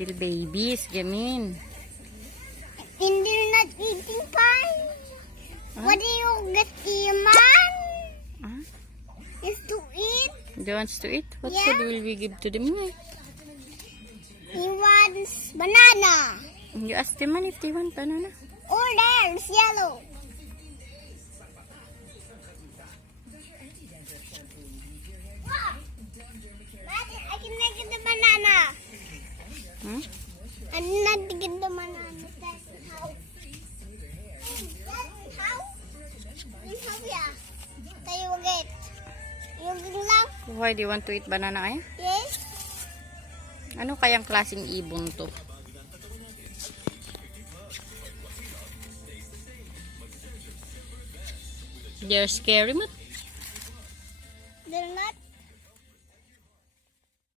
still babies, Gamin. And they're not eating pie. Huh? What do you get, man? Huh? Is to eat. They wants to eat? What Yeah. food will we give to them? He wants banana. You ask them man if they want banana. Oh, there's yellow. Daddy, I can make it the banana. Hmm? I'm not to get the banana. That's how. That's how. That's how, yeah. Tayo get. Yung lang. Why do you want to eat banana kaya? Yes. Ano kayang klaseng ibon to? They're scary, mat. They're not